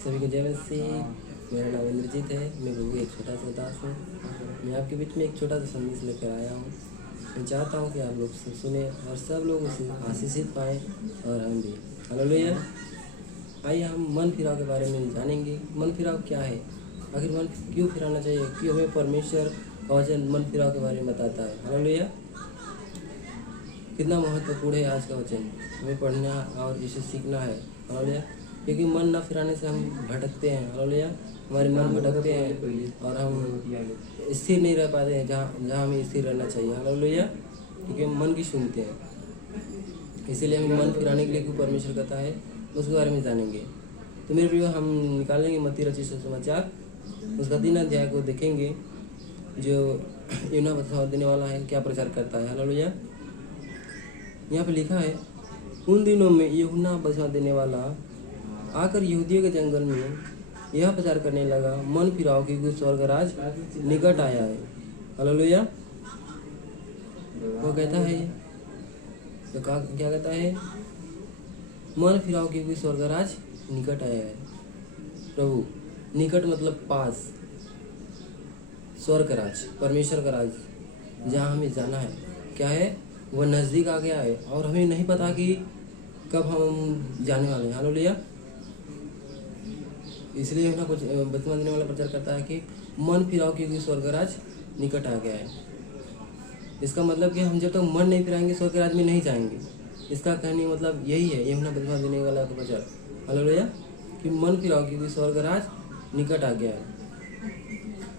सभी को जय मसीह। मेरा नाम इंद्रजीत है। मैं प्रभु एक छोटा सा दास हूँ। मैं आपके बीच में एक छोटा सा संदेश लेकर आया हूँ। मैं चाहता हूँ कि आप लोग सुने और सब लोग उसे आशीषित पाएँ और हम भी। हालेलुया। आइए हम मन फिराव के बारे में जानेंगे। मन फिराव क्या है, आखिर मन क्यों फिराना चाहिए, क्यों हमें परमेश्वर का वचन मन फिराव के बारे में बताता है। हालेलुया। कितना महत्वपूर्ण है आज का वचन, हमें पढ़ना और इसे सीखना है। हालेलुया। क्योंकि मन न फिराने से हम भटकते हैं। हालेलुया। हमारे मन भटकते हैं और हम स्थिर नहीं रह पाते हैं जहाँ हमें स्थिर रहना चाहिए। हालेलुया। क्योंकि हम मन की सुनते हैं, इसीलिए हमें मन फिराने के लिए क्यों परमेश्वर कहता है उसके बारे में जानेंगे। तो मेरे प्रिय, हम निकालेंगे मत्ती रचित सुसमाचार उसका 3 अध्याय को देखेंगे, जो यूहन्ना बपतिस्मा देने वाला है क्या प्रचार करता है। हालेलुया। यहाँ पे लिखा है, उन दिनों में यूहन्ना बपतिस्मा देने वाला आकर यहूदियों के जंगल में यह प्रचार करने लगा, मन फिराओ क्योंकि स्वर्ग राज निकट आया है। हालेलुया। वो कहता है, तो क्या कहता है, मन फिराओ क्योंकि स्वर्ग राज निकट आया है। प्रभु निकट मतलब पास, स्वर्ग राज परमेश्वर का राज जहाँ हमें जाना है क्या है, वह नज़दीक आ गया है और हमें नहीं पता कि कब हम जाने वाले हैं। हालेलुया। इसलिए ना कुछ बपतिस्मा देने वाला प्रचार करता है कि मन फिराओ क्योंकि स्वर्ग राज निकट आ गया है। इसका मतलब कि हम जब तक मन नहीं फिराएंगे स्वर्ग राज में नहीं जाएंगे। इसका कहने मतलब यही है यूहन्ना बपतिस्मा देने वाला का प्रचार। हालेलुया। कि मन फिराओ क्योंकि स्वर्ग राज निकट आ गया है।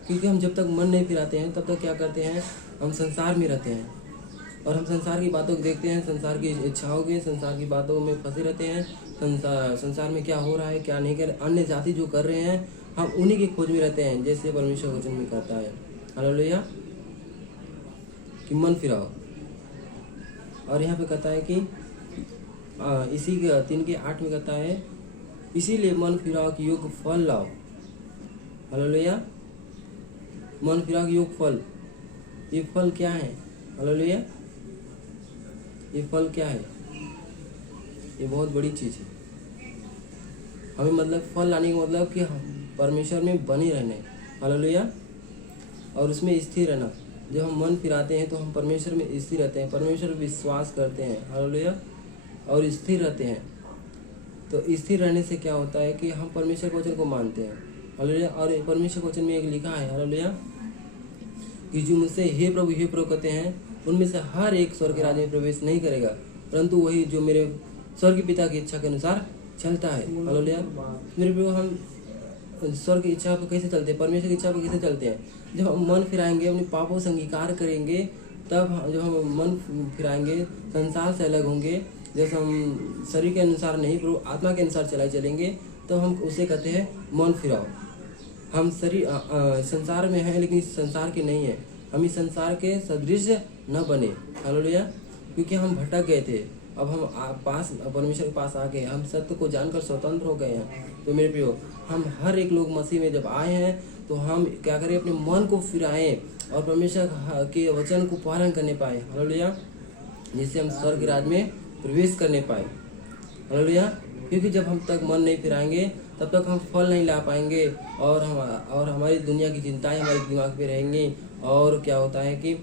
क्योंकि हम जब तक मन नहीं फिराते हैं तब तक क्या करते हैं, हम संसार में रहते हैं और हम संसार की बातों को देखते हैं, संसार की इच्छाओं के, संसार की बातों में फंसे रहते हैं। संसार में क्या हो रहा है, क्या नहीं कर रहे, अन्य जाति जो कर रहे हैं, हम उन्हीं की खोज में रहते हैं, जैसे परमेश्वर वचन में कहता है। हालेलुया। कि मन फिराओ, और यहाँ पे कहता है कि इसी के 3:8 में कहता है, इसीलिए मन फिराओ की योग्य फल लाओ। हालेलुया। मन फिराओ की योग्य फल, ये फल क्या है। हालेलुया। ये फल क्या है, ये बहुत बड़ी चीज़ है। हमें मतलब फल लाने का मतलब कि हम परमेश्वर में बने रहने। हालेलुया। और उसमें स्थिर रहना। जब हम मन फिराते हैं तो हम परमेश्वर में स्थिर रहते हैं, परमेश्वर पर विश्वास करते हैं। हालेलुया। और स्थिर रहते हैं। तो स्थिर रहने से क्या होता है कि हम परमेश्वर के वचन को मानते हैं। हालेलुया। और परमेश्वर के वचन में एक लिखा है, हालेलुया, कि जो मुझसे हे प्रभु कहते हैं, उनमें से हर एक स्वर्ग के राज्य में प्रवेश नहीं करेगा, परंतु वही जो मेरे स्वर्ग पिता की इच्छा के अनुसार चलता है। हालेलुया। मेरे प्रभु, हम स्वर्ग की इच्छा पर कैसे चलते हैं, परमेश्वर की इच्छा पर कैसे चलते हैं, जब हम मन फिराएंगे, अपने पापों से अंगीकार करेंगे, तब जब हम मन फिराएंगे, संसार से अलग होंगे, जैसे हम शरीर के अनुसार नहीं प्रभु आत्मा के अनुसार चलेंगे, तो हम उसे कहते हैं मन फिराओ। हम शरीर संसार में हैं लेकिन इस संसार के नहीं है, हम इस संसार के सदृश न बने। हालेलुया। क्योंकि हम भटक गए थे, अब हम परमेश्वर के पास आ गए, हम सत्य को जानकर स्वतंत्र हो गए हैं। तो मेरे प्रियो, हम हर एक लोग मसीह में जब आए हैं तो हम क्या करें, अपने मन को फिराएं और परमेश्वर के वचन को पालन करने पाए। हालेलुया। जिससे हम स्वर्ग राज में प्रवेश करने पाए। हालेलुया। क्योंकि जब हम तक मन नहीं फिराएंगे तब तक हम फल नहीं ला पाएंगे और हमारी दुनिया की चिंताएं हमारे दिमाग पे रहेंगी। और क्या होता है कि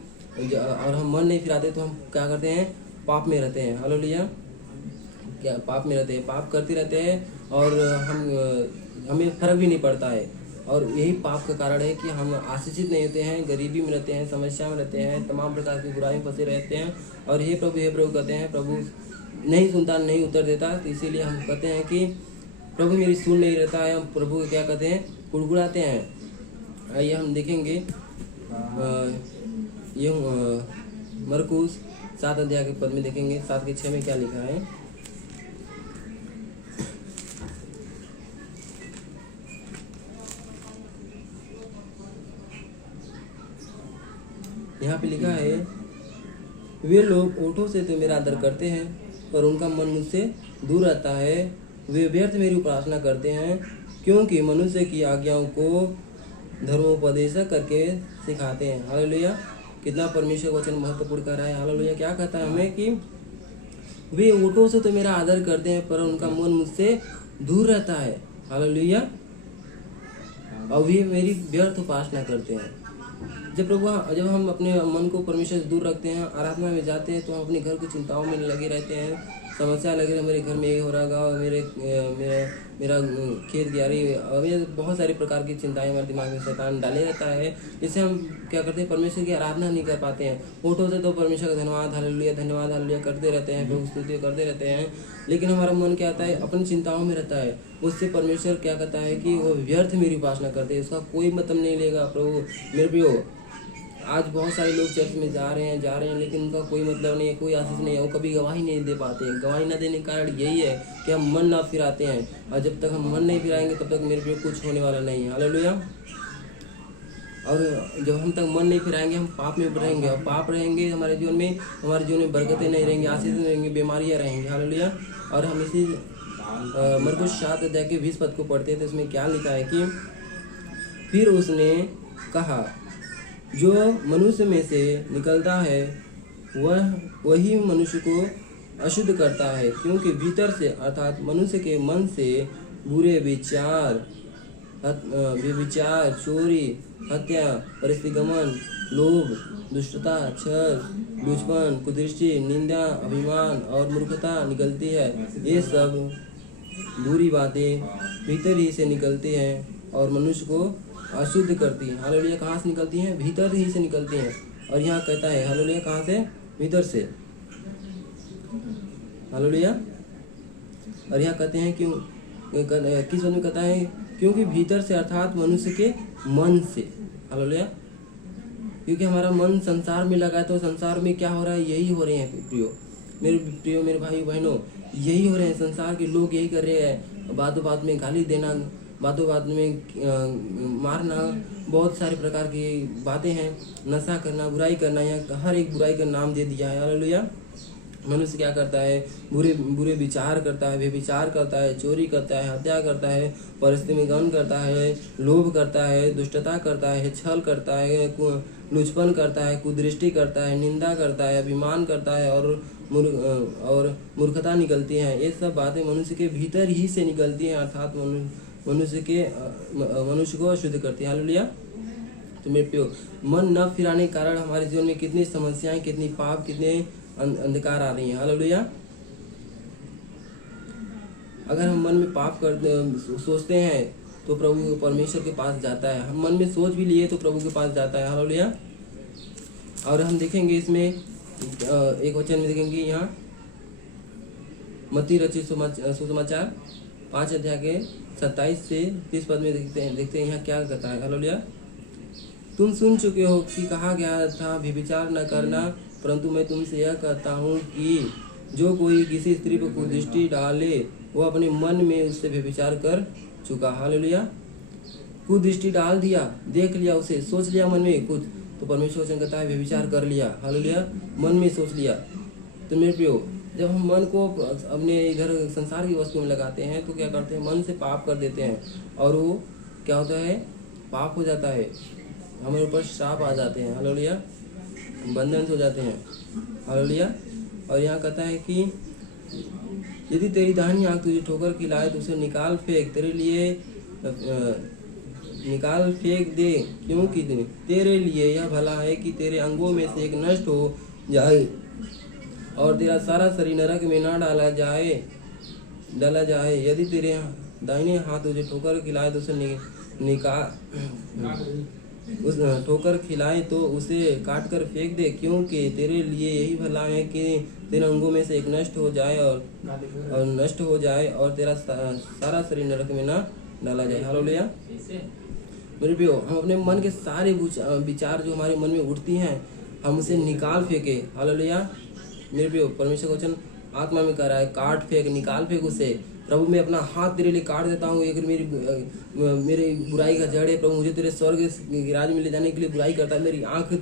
और हम मन नहीं फिराते तो हम क्या करते हैं, पाप में रहते हैं। हालेलुया। क्या पाप में रहते हैं, पाप करते रहते हैं और हमें फर्क भी नहीं पड़ता है। और यही पाप का कारण है कि हम आशीषित नहीं होते हैं, गरीबी में रहते हैं, समस्या में रहते हैं, तमाम प्रकार की बुराई में फंसे रहते हैं। और हे प्रभु कहते हैं, प्रभु नहीं सुनता, नहीं उत्तर देता। तो इसीलिए हम कहते हैं कि प्रभु मेरी सुन नहीं रहता है, हम प्रभु को क्या कहते हैं, कुड़कुड़ाते हैं। आइए हम देखेंगे ये मरकुस 7 अध्याय के पद में देखेंगे, 7:6 में क्या लिखा है। यहाँ पे लिखा है, वे लोग ओठों से तो मेरा आदर करते हैं पर उनका मन मुझसे दूर रहता है। वे व्यर्थ मेरी उपासना करते हैं, क्योंकि मनुष्य की आज्ञाओं को धर्मोपदेशक करके सिखाते हैं। हालेलुया। कितना परमेश्वर वचन महत्वपूर्ण कर रहा है। हालेलुया। क्या कहता है हमें कि वे ओठों से तो मेरा आदर करते हैं पर उनका मन मुझसे दूर रहता है। हालेलुया। और वे मेरी व्यर्थ उपासना करते हैं। जब हम अपने मन को परमेश्वर से दूर रखते हैं, आराधना में जाते हैं, तो हम अपने घर की चिंताओं में लगे रहते हैं। समस्या लगे रहे, मेरे घर में ये हो रहा होगा, मेरा खेत क्यारी, और ये बहुत सारी प्रकार की चिंताएं हमारे दिमाग में शैतान डाले रहता है। इससे हम क्या करते हैं, परमेश्वर की आराधना नहीं कर पाते हैं। होठों से तो परमेश्वर का धन्यवाद हालेलुया धन्यवाद हालेलुया करते रहते हैं, प्रभु स्तुति करते रहते हैं, लेकिन हमारा मन क्या आता है, अपनी चिंताओं में रहता है। उससे परमेश्वर क्या कहता है कि वो व्यर्थ मेरी उपासना करते हैं, उसका कोई मतलब नहीं लेगा। प्रभु मेरे प्रियो, आज बहुत सारे लोग चर्च में जा रहे हैं, लेकिन उनका कोई मतलब नहीं है, कोई आशीष नहीं है, वो कभी गवाही नहीं दे पाते हैं। गवाही न देने का कारण यही है कि हम मन ना फिराते हैं, और जब तक हम मन नहीं फिराएंगे तब तक मेरे प्रियो कुछ होने वाला नहीं है। हालेलुया। और जब हम तक मन नहीं फिराएंगे, हम पाप में रहेंगे, और पाप रहेंगे हमारे जीवन में बरकतें नहीं रहेंगी, आशीष नहीं रहेंगी, बीमारियाँ रहेंगी। हालेलुया। और हम इसी मरकुस 7 अध्याय के 20 पद को पढ़ते हैं, तो इसमें क्या लिखा है कि फिर उसने कहा, जो मनुष्य में से निकलता है वही मनुष्य को अशुद्ध करता है, क्योंकि भीतर से अर्थात मनुष्य के मन से बुरे विचार, चोरी, हत्या, परिस्थिगमन, लोभ, दुष्टता, छल, लुचपन, कुदृष्टि, निंदा, अभिमान और मूर्खता निकलती है। ये सब बुरी बातें भीतर ही से निकलती हैं और मनुष्य को अशुद्ध करती है। हालेलुया। कहाँ से निकलती हैं? भीतर ही से निकलती हैं। और यहाँ कहता है हालेलुया, कहाँ से? भीतर से। हालेलुया। और यहाँ कहते हैं क्यों, किस वजह में कहता है? क्योंकि भीतर से अर्थात मनुष्य के मन से। हालेलुया। क्योंकि हमारा मन संसार में लगा है, तो संसार में क्या हो रहा है? यही हो रहे हैं प्रियो, मेरे भाई बहनों, यही हो रहे हैं। संसार के लोग यही कर रहे हैं, बातों बात में गाली देना, बातों बात में मारना, बहुत सारे प्रकार की बातें हैं। नशा करना, बुराई करना, यहाँ हर एक बुराई का नाम दे दिया है। हालेलुया। मनुष्य क्या करता है? बुरे विचार करता है, व्यभिचार करता है, चोरी करता है, हत्या करता है, परिस्थिगमन करता है, लोभ करता है, दुष्टता करता है, छल करता है, लुचपन करता है, कुदृष्टि करता है, निंदा करता है, अभिमान करता है, और मूर्खता निकलती है। ये सब बातें मनुष्य के भीतर ही से निकलती हैं, अर्थात मनुष्य को अशुद्ध करती है। हालेलुया। तो मेरे प्रियो, मन न फिराने के कारण हमारे जीवन में कितनी समस्याएं, कितनी पाप, कितने अंधकार आ रही हैं। हालेलुया। अगर हम मन में पाप सोचते हैं तो प्रभु परमेश्वर के पास जाता है। हम मन में सोच भी लिए तो प्रभु के पास जाता है। हालेलुया। और हम देखेंगे इसमें एक वचन में देखेंगे, यहाँ मत्ती रचित सुसमाचार 5 अध्याय के 27 से 30 पद में देखते हैं यहाँ क्या कहता है। हालेलुया। तुम सुन चुके हो कि कहा गया था, व्यभिचार न करना, परंतु मैं तुमसे यह कहता हूँ कि जो कोई किसी स्त्री पर कुदृष्टि डाले, वो अपने मन में उससे व्यभिचार कर चुका। हालेलुया। कुदृष्टि डाल दिया, देख लिया, उसे सोच लिया मन में कुछ, तो परमेश्वर वचन कहता है व्यभिचार कर लिया। हालेलुया। मन में सोच लिया। तो मेरे प्रियो, जब हम मन को अपने इधर संसार की वस्तु में लगाते हैं तो क्या करते हैं? मन से पाप कर देते हैं, और वो क्या होता है? पाप हो जाता है, हमारे ऊपर श्राप आ जाते हैं। हालेलुया। बंधन हो जाते हैं। हालेलुया। और यहाँ कहता है कि यदि तेरी दाहिनी आँख तुझे ठोकर खिलाए तो उसे निकाल फेंक, तेरे लिए निकाल फेंक दे, क्योंकि तेरे लिए यह भला है कि तेरे अंगों में से एक नष्ट हो जाए और तेरा सारा शरीर नरक में ना डाला जाए। यदि तेरे दाहिने हाथ तुझे ठोकर खिलाए तो उसे काट कर फेंक दे, क्योंकि तेरे लिए यही भला है कि तेरे अंगों में से एक नष्ट हो जाए और तेरा सारा शरीर नरक में ना डाला जाए। हालेलुया। मेरे प्रियो, हम अपने मन के सारे विचार जो हमारे मन में उठती हैं, हम उसे निकाल फेंके। हालेलुया। मेरे प्रियो, परमेश्वर का वचन आत्मा में कह रहा है, काट फेंक, निकाल फेंक उसे। प्रभु मैं अपना हाथ तेरे लिए काट देता हूँ, अगर मेरी बुराई का जड़ है प्रभु, मुझे तेरे स्वर्ग राज्य में ले जाने के लिए बुराई करता है, मेरी आंख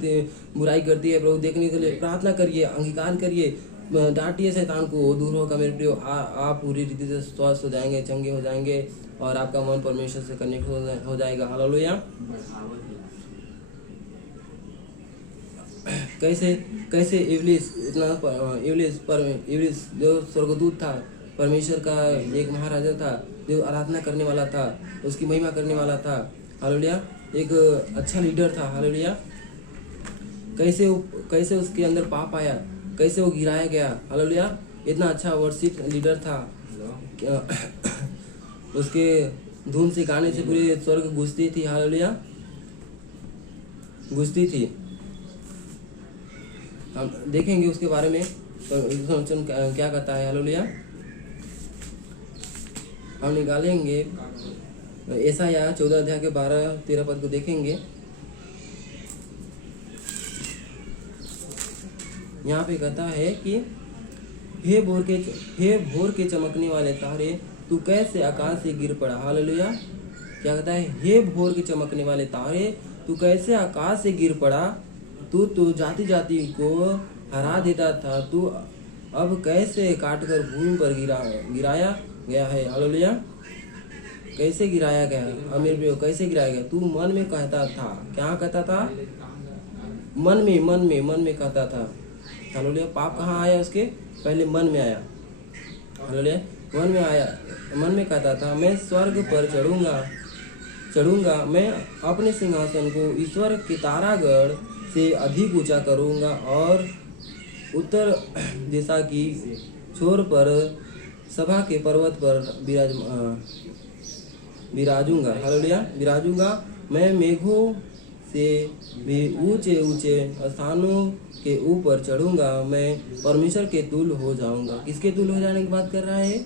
बुराई करती है प्रभु, देखने के लिए प्रार्थना करिए, अंगीकार करिए, डांटिए शैतान को, दूर होगा। मेरे प्रियो, आप पूरी रीति से स्वस्थ हो जाएंगे, चंगे हो जाएंगे, और आपका मन परमेश्वर से कनेक्ट हो जाएगा। हालेलुया। कैसे इब्लिस जो स्वर्गदूत था, परमेश्वर का एक महाराजा था, जो आराधना करने वाला था, उसकी महिमा करने वाला था। हालेलुया। एक अच्छा लीडर था। हालेलुया। कैसे उसके अंदर पाप आया, कैसे वो गिराया गया। हालेलुया। इतना अच्छा वर्शिप लीडर था। उसके धुन से, गाने से पूरे स्वर्ग गूंजती थी। हालेलुया, गूंजती थी। हम देखेंगे उसके बारे में वचन क्या कहता है। हालेलुया। हम निकालेंगे यशायाह 14 अध्याय के 12-13 पद को देखेंगे। यहाँ पे कहता है कि हे भोर के चमकने वाले तारे, तू कैसे आकाश से गिर पड़ा। हालेलुया। क्या कहता है? हे भोर के चमकने वाले तारे, तू कैसे आकाश से गिर पड़ा। तू जाति जाति को हरा देता था, तू अब कैसे काटकर भूमि पर गिराया गया है। हालेलुया। कैसे गिराया गया अमीर, कैसे गिराया गया। तू मन में कहता था, क्या कहता था? मन में कहता था। हालेलुया। पाप कहाँ आया? उसके पहले मन में आया। हालेलुया। मन में आया, मन में कहता था, मैं स्वर्ग पर चढ़ूंगा, मैं अपने सिंहासन को ईश्वर के तारागढ़ से अधिक ऊंचा करूंगा और उत्तर दिशा की छोर पर सभा के पर्वत पर विराजूंगा। हालेलुया। विराजूंगा, मैं मेघों से भी ऊंचे ऊंचे स्थानों के ऊपर चढ़ूंगा, मैं परमेश्वर के तुल्य हो जाऊंगा। किसके तुल्य हो जाने की बात कर रहा है?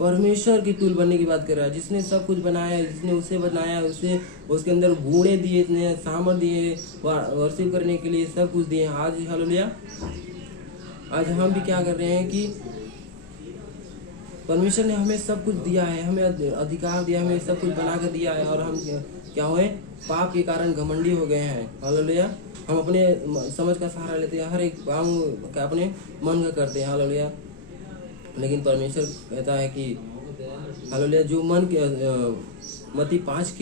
परमेश्वर की तुल्य बनने की बात कर रहा है। जिसने सब कुछ बनाया, जिसने उसे बनाया, उसके अंदर गुणे दिए, इतने सामर्थ दिए, वर्शिप करने के लिए सब कुछ दिए। आज हालेलुया, आज हम भी क्या कर रहे हैं कि परमेश्वर ने हमें सब कुछ दिया है, हमें अधिकार दिया, हमें सब कुछ बना कर दिया है, और हम क्या हुए? पाप के कारण घमंडी हो गए हैं। हालेलुया। हम अपने समझ का सहारा लेते हैं, हर एक काम का अपने मन का करते हैं। हालेलुया। लेकिन परमेश्वर कहता है कि हालेलुया, जो मन के मत्ती 5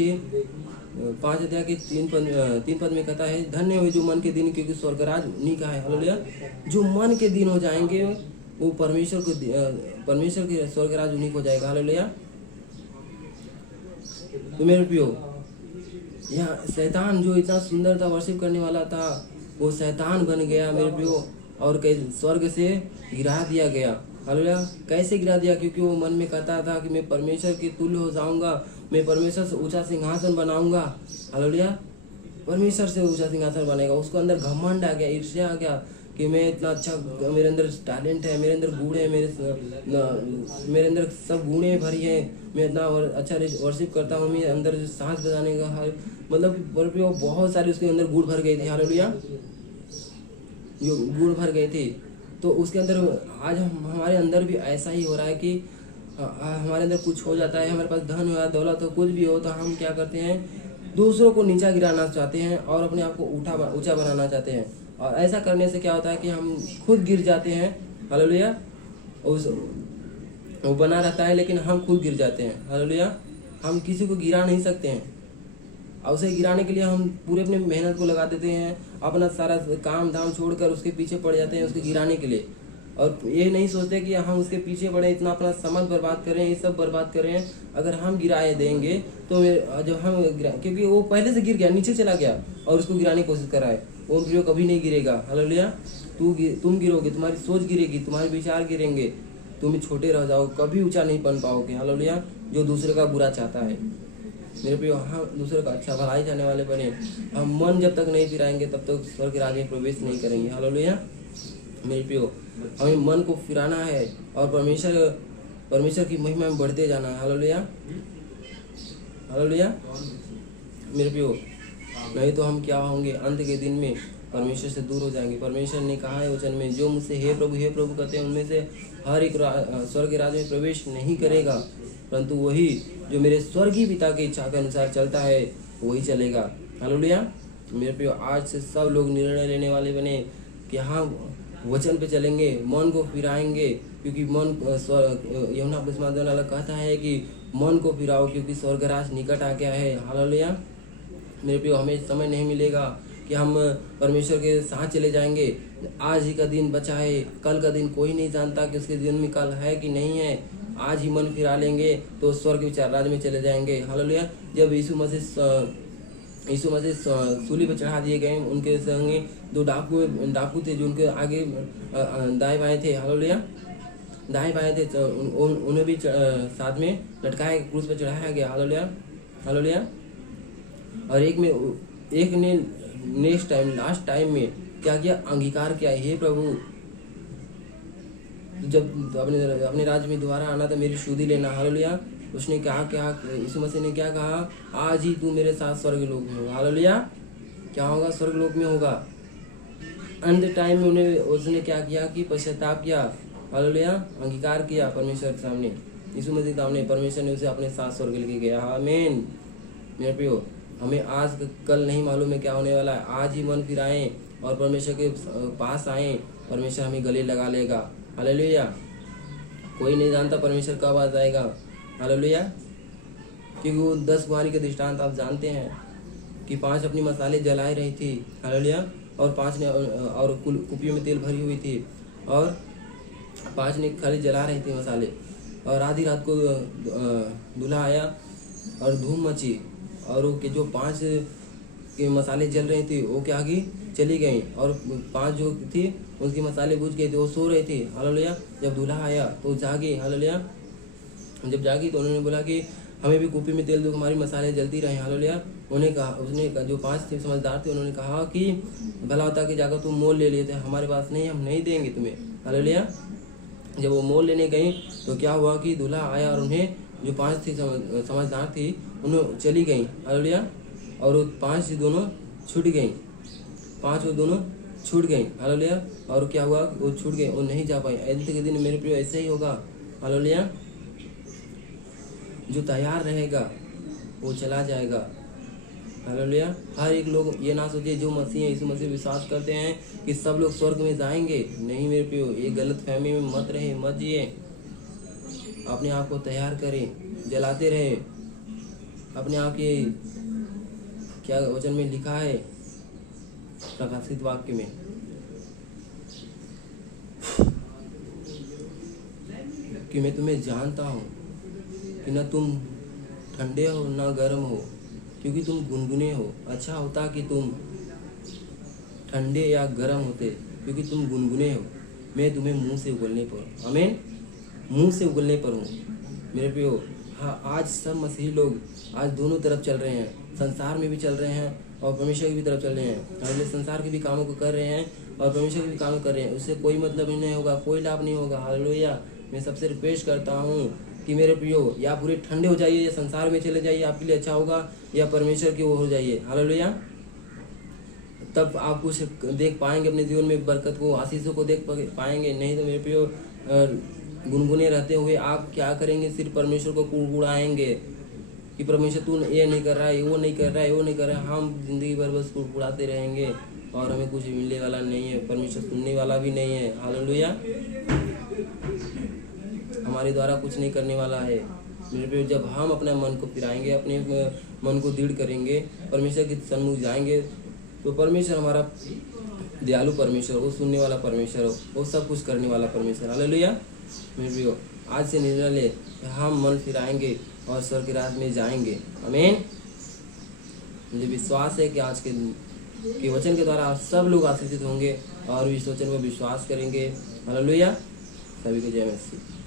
अध्याय के 3 पद में कहता है, धन्य हुए जो मन के दिन, क्योंकि स्वर्गराज उन्हीं का है। हालेलुया। जो मन के दिन हो जाएंगे वो परमेश्वर के स्वर्गराज उन्हीं को जाएगा। हालेलुया। तो मेरे प्रियो, यहाँ शैतान जो इतना सुंदर था, वर्शिप करने वाला था, वो शैतान बन गया मेरे प्रियो, और स्वर्ग से गिरा दिया गया। हालेलुया। कैसे गिरा दिया? क्योंकि वो मन में कहता था कि मैं परमेश्वर के तुल्य हो जाऊंगा, मैं परमेश्वर से ऊंचा सिंहासन बनाऊंगा। हालेलुया। परमेश्वर से ऊंचा सिंहासन बनेगा। उसको अंदर घमंड आ गया, ईर्ष्या आ गया कि मैं इतना अच्छा, मेरे अंदर टैलेंट है, मेरे अंदर गुण है, मेरे अंदर सब गुणे भरी है, मैं इतना अच्छा वर्शिप करता हूँ, मेरे अंदर सांस बजाने का मतलब बहुत सारे उसके अंदर गुण भर गए थे। हालेलुया। जो गुण भर गए थे, तो उसके अंदर आज हमारे अंदर भी ऐसा ही हो रहा है कि हमारे अंदर कुछ हो जाता है, हमारे पास धन हो, दौलत हो, कुछ भी हो, तो हम क्या करते हैं? दूसरों को नीचा गिराना चाहते हैं और अपने आप को ऊंचा बनाना चाहते हैं। और ऐसा करने से क्या होता है कि हम खुद गिर जाते हैं। हालेलुया। वो बना रहता है लेकिन हम खुद गिर जाते हैं। हालेलुया। हम किसी को गिरा नहीं सकते हैं, और उसे गिराने के लिए हम पूरे अपने मेहनत को लगा देते हैं, अपना सारा काम धाम छोड़कर उसके पीछे पड़ जाते हैं उसके गिराने के लिए, और ये नहीं सोचते कि हम उसके पीछे पड़े, इतना अपना समय बर्बाद करें, ये सब बर्बाद करें। अगर हम गिराए देंगे तो जब हम क्योंकि वो पहले से गिर गया, नीचे चला गया और उसको गिराने की कोशिश कर रहा है, वो प्रियो कभी नहीं गिरेगा। हालेलुया। तुम गिरोगे, तुम्हारी सोच गिरेगी, तुम्हारे विचार गिरेंगे, तुम ही छोटे रह जाओ, कभी ऊंचा नहीं बन पाओगे। हालेलुया। जो दूसरे का बुरा चाहता है मेरे प्रियो, हम दूसरे का अच्छा भलाई चाहने वाले बने। हम मन जब तक नहीं फिराएंगे तब तक स्वर्ग के राज्य में प्रवेश नहीं करेंगे। हालेलुया। मेरे प्रियो, हमें मन को फिराना है और परमेश्वर की महिमा में बढ़ते जाना है। हालेलुया। हालेलुया। मेरे प्रियो, नहीं तो हम क्या होंगे? अंत के दिन में परमेश्वर से दूर हो जाएंगे। परमेश्वर ने कहा है वचन में, जो मुझसे हे प्रभु कहते हैं, उनमें से हर एक स्वर्ग के राज्य में प्रवेश नहीं करेगा, परंतु वही जो मेरे स्वर्गीय पिता की इच्छा के अनुसार चलता है वही चलेगा। हालेलुया। मेरे प्रियो, आज से सब लोग निर्णय लेने वाले बने कि हाँ, वचन पे चलेंगे, मन को फिराएंगे, क्योंकि मन यूहन्ना बपतिस्मा वाला कहता है कि मन को फिराओ क्योंकि स्वर्गराज निकट आ गया है। हालेलुया। मेरे प्रियो, हमें समय नहीं मिलेगा कि हम परमेश्वर के साथ चले जाएंगे। आज ही का दिन बचा है, कल का दिन कोई नहीं जानता कि उसके दिन में कल है कि नहीं है। आज ही मन फिरा लेंगे तो स्वर्ग विचार राज्य में चले जाएंगे। हालेलुया। जब यीशु मसीह सूली पर चढ़ा दिए गए, उनके संगे 2 डाकू थे जो उनके आगे दाएं बाएं थे। हालेलुया। दाएं बाएं थे, उन्हें भी साथ में लटकाए क्रूस पर चढ़ाया गया। हालेलुया। हालेलुया। और एक ने नेक्स्ट टाइम, लास्ट टाइम में क्या किया? अंगीकार किया, हे प्रभु जब अपने राज्य में दोबारा आना था, मेरी सुधि लेना। हालेलुया। उसने कहा, यीशु मसीह ने क्या कहा? आज ही तू मेरे साथ स्वर्ग लोक में होगा। हालेलुया। क्या होगा? स्वर्ग लोक में होगा। अंत टाइम में उसने क्या किया कि पश्चाताप किया। हालेलुया। अंगीकार किया परमेश्वर के सामने, यीशु मसीह के सामने। परमेश्वर ने उसे अपने साथ स्वर्ग लेके गया। आमीन। मेरे प्रियो, हमें आज कल नहीं मालूम है क्या होने वाला है। आज ही मन फिराएं और परमेश्वर के पास आएं, परमेश्वर हमें गले लगा लेगा। हालेलुया। कोई नहीं जानता परमेश्वर कब आ जाएगा। हालेलुया। क्योंकि वो 10 कुंवारी के दृष्टांत आप जानते हैं कि 5 अपनी मसाले जलाई रही थी। हालेलुया। और 5 ने और कुपियों में तेल भरी हुई थी और 5 ने खाली जला रही थी मसाले। और आधी रात को दूल्हा आया और धूम मची और वो के जो 5 के मसाले जल रही थी वो क्या की चली गई और 5 जो थी उनकी मसाले बुझ गए थे, वो सो रही थी। हालेलुया। जब दूल्हा आया तो जागी। हालेलुया। जब जागी तो उन्होंने बोला कि हमें भी कुपी में तेल दो, हमारी मसाले जलती रहे। हालेलुया। उसने कहा, जो 5 थे समझदार थे, उन्होंने कहा कि भला होता कि जाकर तुम मोल ले लिए थे, हमारे पास नहीं, हम नहीं देंगे तुम्हें। हालेलुया। जब वो मोल लेने गई तो क्या हुआ कि दूल्हा आया और उन्हें जो 5 थी समझदार थी उन्हें चली गई। हालेलुया। और वो 5 दोनों छूट गई, 5 वो दोनों छूट गई। हालेलुया। और क्या हुआ? वो छूट गई, वो नहीं जा पाई। अंत के दिन मेरे प्रिय ऐसे ही होगा। हालेलुया। जो तैयार रहेगा वो चला जाएगा। हालेलुया। हर एक लोग ये ना सोचे जो मसीह है, यीशु मसीह विश्वास करते हैं कि सब लोग स्वर्ग में जाएंगे। नहीं मेरे प्रियो, ये गलत फहमी में मत रहे, मत जिए। अपने आप को तैयार करें, जलाते रहे अपने आप के। क्या वचन में लिखा है प्रकाशित वाक्य में? कि मैं तुम्हें जानता हूँ कि न तुम ठंडे हो न गर्म हो, क्योंकि तुम गुनगुने हो। अच्छा होता कि तुम ठंडे या गर्म होते, क्योंकि तुम गुनगुने हो। मैं तुम्हें मुंह से उगलने पर हूँ। आमीन। मुंह से उगलने पर हूँ मेरे प्रियो। हाँ, आज सब मसीही लोग आज दोनों तरफ चल रहे हैं, संसार में भी चल रहे हैं और परमेश्वर की भी तरफ चल रहे हैं। और ये संसार के भी कामों को कर रहे हैं और परमेश्वर के भी काम कर रहे हैं। उससे कोई मतलब नहीं होगा, कोई लाभ नहीं होगा। हालेलुया। मैं सबसे रिक्वेस्ट करता हूँ कि मेरे प्रियो, या पूरे ठंडे हो जाइए या संसार में चले जाइए, आपके लिए अच्छा होगा, या परमेश्वर की ओर हो जाइए। हालेलुया। तब आप कुछ देख पाएंगे अपने जीवन में, बरकत को, आशीषों को देख पाएंगे। नहीं तो मेरे प्रियो, गुनगुने रहते हुए आप क्या करेंगे? सिर्फ परमेश्वर को कुड़कुड़ाएंगे कि परमेश्वर तू ये नहीं कर रहा है, वो नहीं कर रहा है, वो नहीं कर रहा है। हम जिंदगी भर बस कुड़कुड़ाते रहेंगे और हमें कुछ मिलने वाला नहीं है। परमेश्वर सुनने वाला भी नहीं है। हालेलुया। हमारे द्वारा कुछ नहीं करने वाला है मेरे प्रिय। जब हम अपना मन को फिराएंगे, अपने मन को दृढ़ करेंगे, परमेश्वर के सन्मुख जाएंगे, तो परमेश्वर हमारा दयालु परमेश्वर, वो सुनने वाला परमेश्वर हो, वो सब कुछ करने वाला परमेश्वर। हालेलुया। मेरे प्रियो, आज से निर्णय ले, हम मन फिराएंगे और स्वर्ग के राज्य में जाएंगे। आमीन। मुझे विश्वास है कि आज के वचन के द्वारा आप सब लोग आशीषित होंगे और इस वचन पर विश्वास करेंगे। हालेलुया। सभी को जय मसीह।